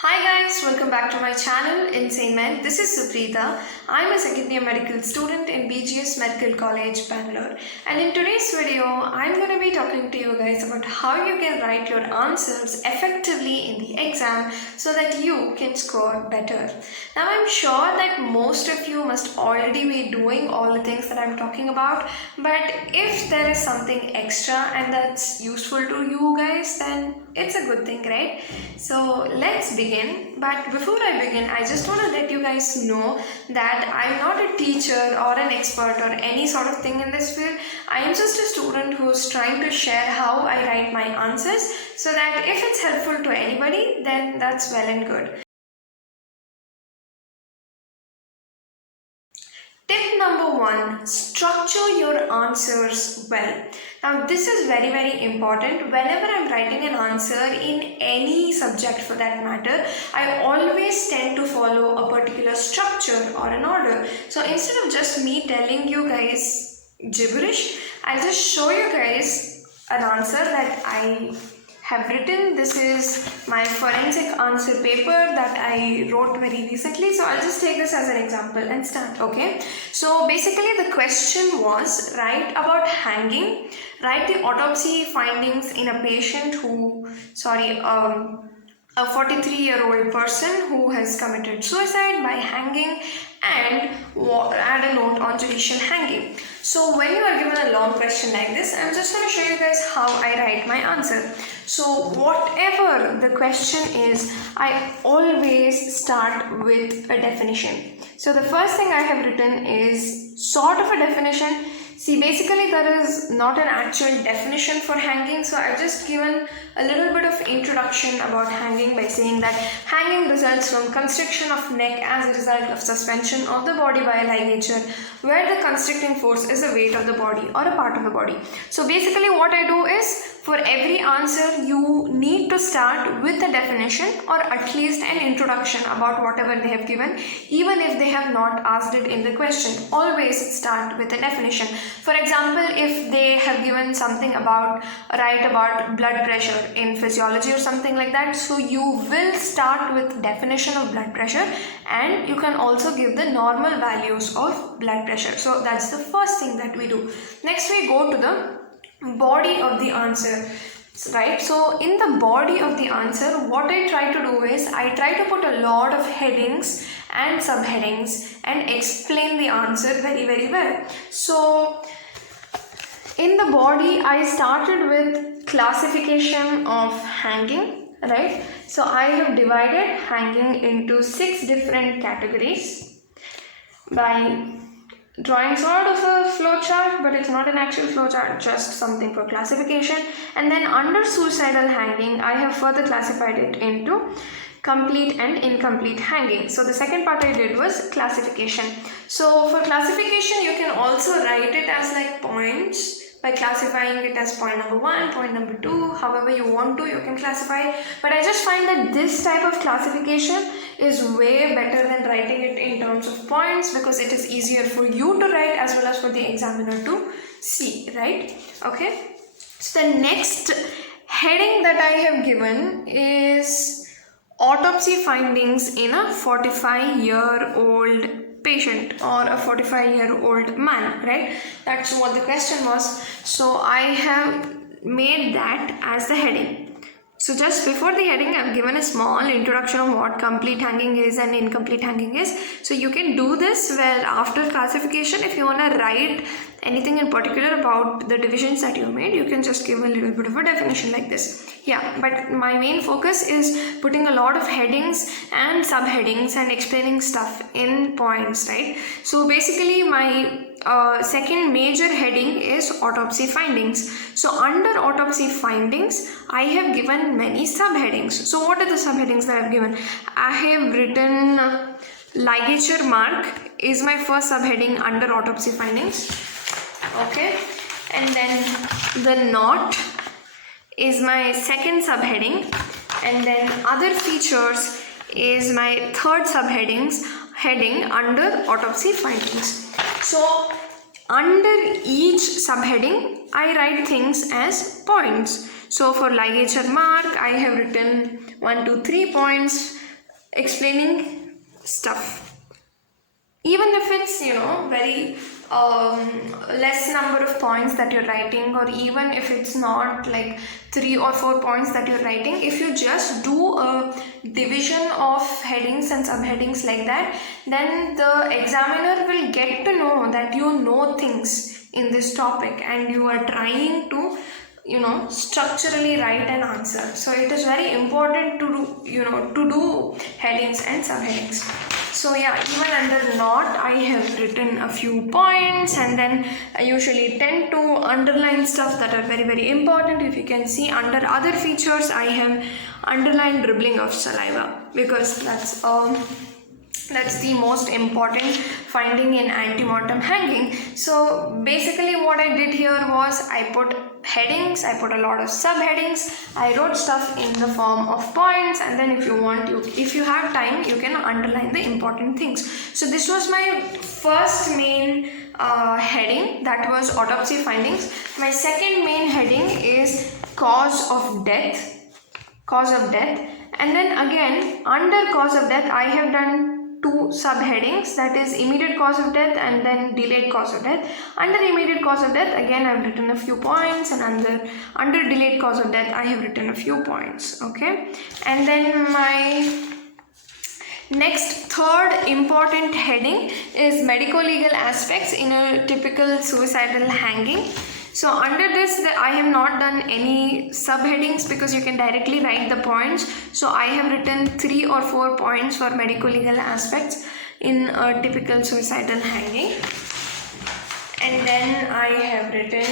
Hi guys, welcome back to my channel INZANEmed. This is Supreeta. I'm a second year medical student in BGS Medical College, Bangalore. And in today's video, I'm going to be talking to you guys about how you can write your answers effectively in the exam so that you can score better. Now I'm sure that most of you must already be doing all the things that I'm talking about. But if there is something extra and that's useful to you guys, then it's a good thing, right? So let's begin. But before I begin, I just want to let you guys know that I'm not a teacher or an expert or any sort of thing in this field. I am just a student who's trying to share how I write my answers so that if it's helpful to anybody, then that's well and good. Tip number 1, structure your answers well. Now this is very important. Whenever I'm writing an answer in any subject for that matter, I always tend to follow a particular structure or an order. So instead of just me telling you guys gibberish, I'll just show you guys an answer that I have written. This is my forensic answer paper that I wrote very recently. So I'll just take this as an example and start. Okay. So basically the question was, write about hanging. Write the autopsy findings in a patient who, a 43-year-old person who has committed suicide by hanging, and add a note on judicial hanging. So when you are given a long question like this, I'm just going to show you guys how I write my answer. So whatever the question is, I always start with a definition. So the first thing I have written is sort of a definition. See, basically there is not an actual definition for hanging, so I've just given a little bit of introduction about hanging by saying that hanging results from constriction of neck as a result of suspension of the body by a ligature, where the constricting force is the weight of the body or a part of the body. So basically what I do is, for every answer you need to start with a definition or at least an introduction about whatever they have given, even if they have not asked it in the question. Always start with a definition. For example, if they have given something about, write about blood pressure in physiology or something like that, so you will start with definition of blood pressure, and you can also give the normal values of blood pressure. So that's the first thing that we do. Next we go to the body of the answer, right? So in the body of the answer, what I try to do is I try to put a lot of headings and subheadings and explain the answer very well. So in the body, I started with classification of hanging, right? So I have divided hanging into 6 different categories by drawing sort of a flow chart, but it's not an actual flow chart, just something for classification. And then under suicidal hanging, I have further classified it into complete and incomplete hanging. So the second part I did was classification. So for classification, you can also write it as like points by classifying it as point number 1, point number 2, however you want to, you can classify it. But I just find that this type of classification is way better than writing it in terms of points, because it is easier for you to write as well as for the examiner to see, right? Okay. So the next heading that I have given is autopsy findings in a 45-year-old patient or a 45-year-old man, right? That's what the question was. So I have made that as the heading. So just before the heading, I've given a small introduction of what complete hanging is and incomplete hanging is. So you can do this well after classification. If you want to write anything in particular about the divisions that you made, you can just give a little bit of a definition like this. Yeah, but my main focus is putting a lot of headings and subheadings and explaining stuff in points, right? So basically my second major heading is autopsy findings. So under autopsy findings, I have given many subheadings. So what are the subheadings that I have given? I have written ligature mark is my first subheading under autopsy findings. Okay, and then the knot is my second subheading, and then other features is my third heading under autopsy findings. So under each subheading, I write things as points. So for ligature mark, I have written 1, 2, 3 points. explaining stuff. Even if it's, very less number of points that you're writing, or even if it's not like 3 or 4 points that you're writing, if you just do a division of headings and subheadings like that, then the examiner will get to know that you know things in this topic and you are trying to structurally write an answer. So it is very important to do headings and subheadings. So yeah, even under not, I have written a few points, and then I usually tend to underline stuff that are very, very important. If you can see under other features, I have underlined dribbling of saliva, because that's the most important finding in antemortem hanging. So basically what I did here was I put headings, I put a lot of subheadings, I wrote stuff in the form of points, and then if you have time, you can underline the important things. So this was my first main heading, that was autopsy findings. My second main heading is cause of death, and then again under cause of death I have done 2 subheadings, that is immediate cause of death and then delayed cause of death. Under immediate cause of death, again I've written a few points, and under delayed cause of death I have written a few points. Okay, and then my next third important heading is medico-legal aspects in a typical suicidal hanging. So under this, I have not done any subheadings because you can directly write the points. So I have written 3 or 4 points for medico-legal aspects in a typical suicidal hanging. And then I have written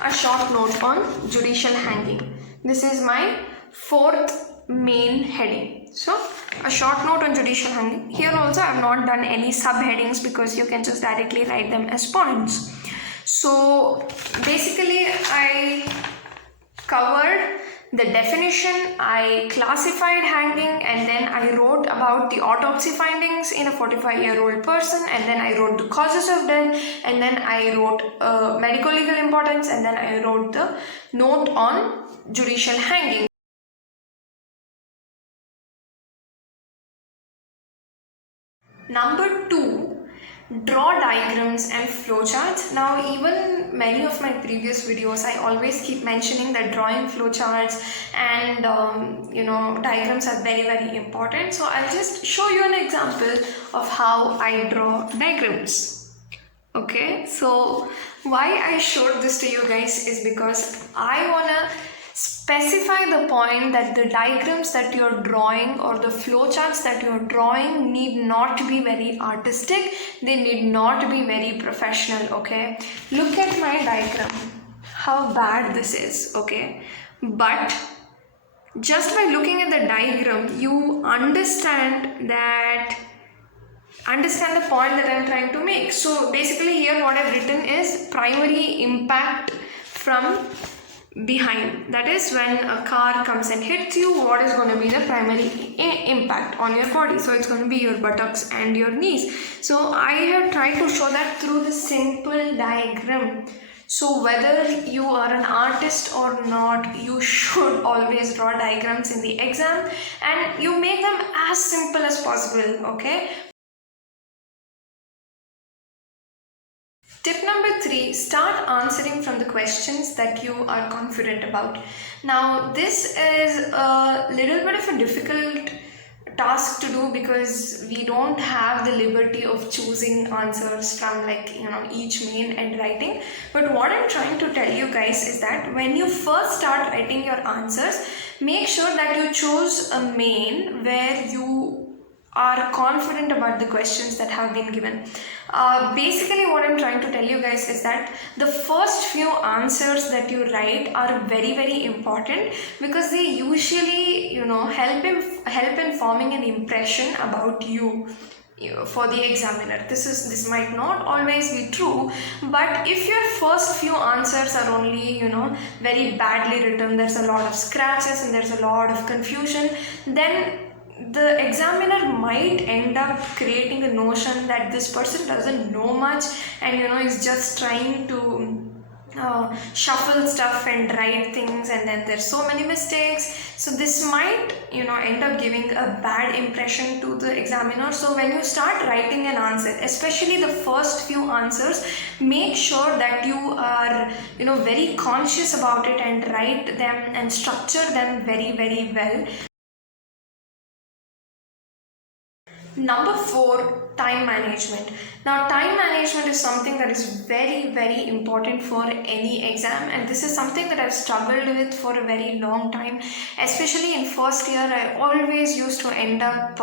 a short note on judicial hanging. This is my 4th main heading. So a short note on judicial hanging. Here also I have not done any subheadings because you can just directly write them as points. So basically I covered the definition, I classified hanging, and then I wrote about the autopsy findings in a 45-year-old person, and then I wrote the causes of death, and then I wrote medico-legal importance, and then I wrote the note on judicial hanging. Number 2, draw diagrams and flowcharts. Now even many of my previous videos I always keep mentioning that drawing flowcharts and diagrams are very, very important. So I'll just show you an example of how I draw diagrams. Okay, so why I showed this to you guys is because I wanna specify the point that the diagrams that you're drawing or the flowcharts that you're drawing need not to be very artistic, they need not to be very professional. Okay, look at my diagram, how bad this is. Okay, but just by looking at the diagram you understand the point that I'm trying to make. So basically here what I've written is primary impact from behind, that is when a car comes and hits you, what is going to be the primary impact on your body. So it's going to be your buttocks and your knees. So I have tried to show that through the simple diagram. So whether you are an artist or not, you should always draw diagrams in the exam, and you make them as simple as possible. Okay, tip number 3, start answering from the questions that you are confident about. Now this is a little bit of a difficult task to do because we don't have the liberty of choosing answers from each main and writing. But what I'm trying to tell you guys is that when you first start writing your answers, make sure that you choose a main where you are confident about the questions that have been given. Basically what I'm trying to tell you guys is that the first few answers that you write are very, very important because they usually help in forming an impression about you for the examiner. This might not always be true, but if your first few answers are only very badly written, there's a lot of scratches and there's a lot of confusion, then the examiner might end up creating a notion that this person doesn't know much and is just trying to shuffle stuff and write things, and then there's so many mistakes. So this might end up giving a bad impression to the examiner. So when you start writing an answer, especially the first few answers, make sure that you are very conscious about it and write them and structure them very, very well. Number 4, time management. Now, time management is something that is very, very important for any exam, and this is something that I've struggled with for a very long time. Especially in first year, I always used to end up,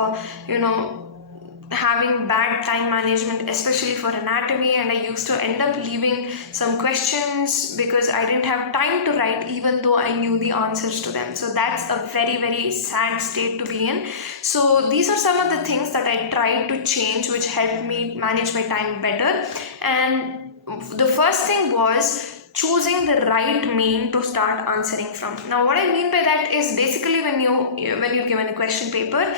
having bad time management, especially for anatomy, and I used to end up leaving some questions because I didn't have time to write even though I knew the answers to them. So that's a very, very sad state to be in. So these are some of the things that I tried to change which helped me manage my time better. And the first thing was choosing the right main to start answering from. Now what I mean by that is basically when you're given a question paper,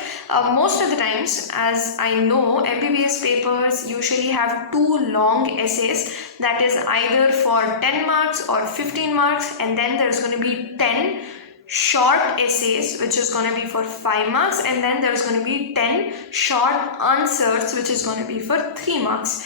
most of the times, as I know, MBBS papers usually have 2 long essays, that is either for 10 marks or 15 marks, and then there's going to be 10 short essays which is going to be for 5 marks, and then there's going to be 10 short answers which is going to be for 3 marks.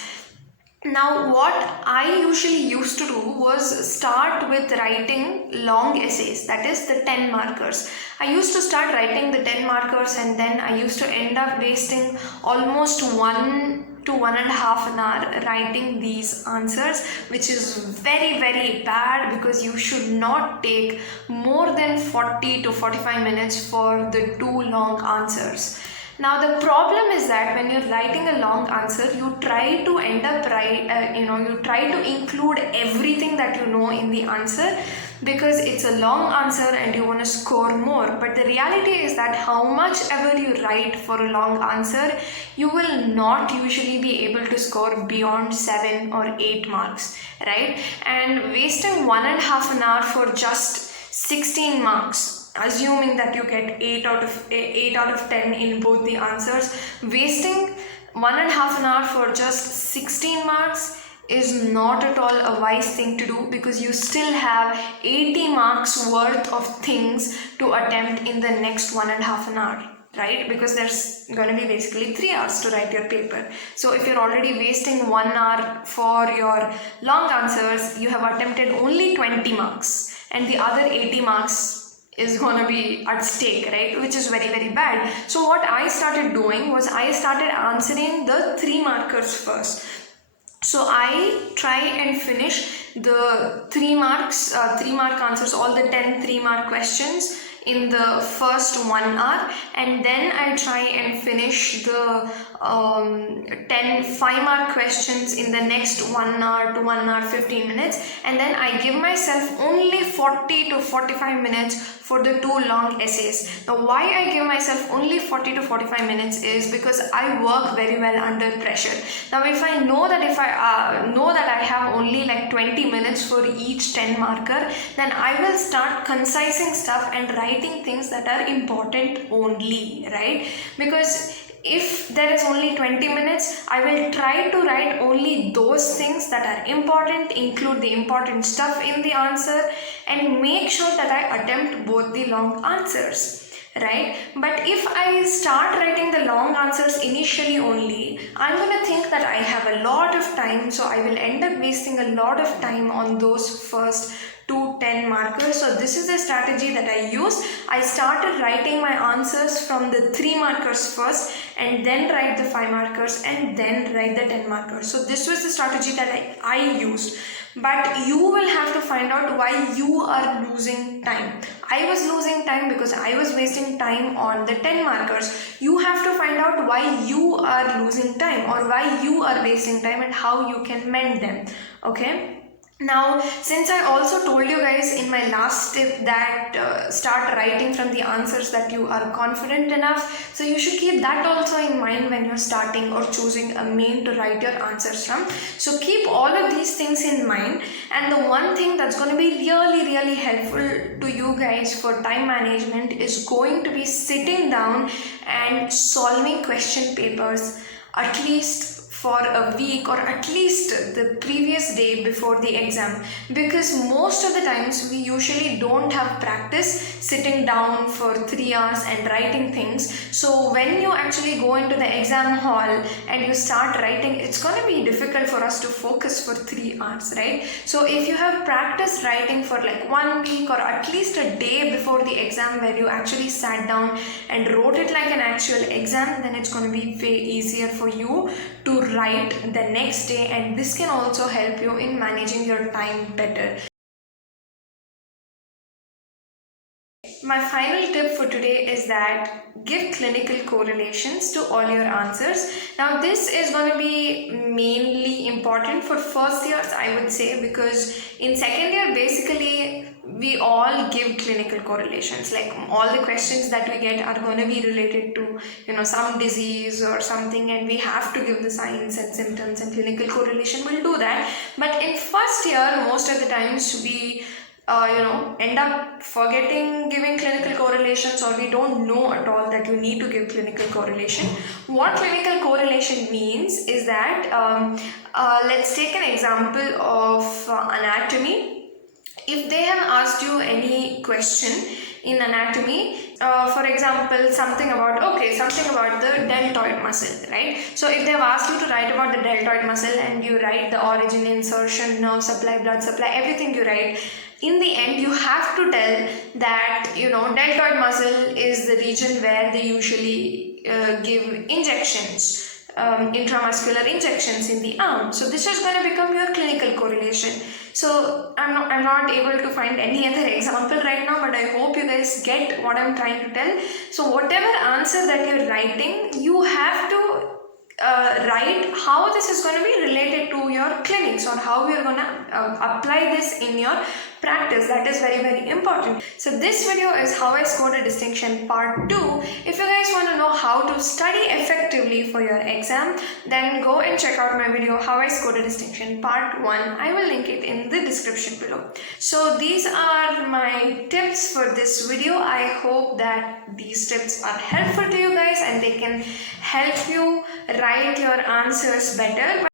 Now what I usually used to do was start with writing long essays, that is the 10 markers. I used to start writing the 10 markers, and then I used to end up wasting almost 1 to 1.5 an hour writing these answers, which is very, very bad because you should not take more than 40 to 45 minutes for the 2 long answers. Now the problem is that when you're writing a long answer, you try to you try to include everything that you know in the answer because it's a long answer and you want to score more. But the reality is that how much ever you write for a long answer, you will not usually be able to score beyond 7 or 8 marks, right? And wasting 1.5 an hour for just 16 marks, assuming that you get 8 out of 10 in both the answers, wasting 1.5 an hour for just 16 marks is not at all a wise thing to do, because you still have 80 marks worth of things to attempt in the next 1.5 an hour, right? Because there's going to be basically 3 hours to write your paper. So if you're already wasting 1 hour for your long answers, you have attempted only 20 marks, and the other 80 marks is going to be at stake, right? Which is very, very bad. So what I started doing was I started answering the 3 markers first. So I try and finish the 3 mark answers, all the 10 3-mark questions in the first 1 hour, and then I try and finish the 10 5-mark questions in the next 1 hour to 1 hour 15 minutes, and then I give myself only 40 to 45 minutes for the 2 long essays. Now why I give myself only 40 to 45 minutes is because I work very well under pressure. Now if I know that I have only like 20 minutes for each 10 marker, then I will start concising stuff and writing things that are important only, right? Because if there is only 20 minutes, I will try to write only those things that are important, include the important stuff in the answer, and make sure that I attempt both the long answers, right? But if I start writing the long answers initially only, I'm going to think that I have a lot of time, so I will end up wasting a lot of time on those first 2 10 markers. So this is the strategy that I use. I started writing my answers from the 3 markers first, and then write the 5 markers, and then write the 10 markers. So this was the strategy that I used. But you will have to find out why you are losing time. I was losing time because I was wasting time on the 10 markers. You have to find out why you are losing time, or why you are wasting time, and how you can mend them. Okay? Now, since I also told you guys in my last tip that start writing from the answers that you are confident enough, so you should keep that also in mind when you're starting or choosing a main to write your answers from. So keep all of these things in mind. And the one thing that's going to be really, really helpful to you guys for time management is going to be sitting down and solving question papers at least for a week or at least the previous day before the exam, because most of the times we usually don't have practice sitting down for 3 hours and writing things. So when you actually go into the exam hall and you start writing, it's going to be difficult for us to focus for 3 hours, right? So if you have practiced writing for like 1 week or at least a day before the exam where you actually sat down and wrote it like an actual exam, then it's going to be way easier for you to write the next day, and this can also help you in managing your time better. My final tip for today is that give clinical correlations to all your answers. Now this is going to be mainly important for first years, I would say, because in second year basically we all give clinical correlations. Like all the questions that we get are going to be related to some disease or something, and we have to give the signs and symptoms, and clinical correlation will do that. But in first year most of the times we end up forgetting giving clinical correlations, or we don't know at all that you need to give clinical correlation. What clinical correlation means is that let's take an example of anatomy. If they have asked you any question in anatomy, for example, something about the deltoid muscle, right? So if they have asked you to write about the deltoid muscle and you write the origin, insertion, nerve supply, blood supply, everything you write, in the end you have to tell that deltoid muscle is the region where they usually give injections, intramuscular injections in the arm. So this is going to become your clinical correlation. So I'm not able to find any other example right now, but I hope you guys get what I'm trying to tell. So whatever answer that you're writing, you have to write how this is going to be related to your clinics, or how you're going to apply this in your practice. That is very, very important. So this video is how I scored a distinction part 2. If you guys want to know how to study effectively for your exam, then go and check out my video how I scored a distinction part 1. I will link it in the description below. So these are my tips for this video. I hope that these tips are helpful to you guys and they can help you write your answers better.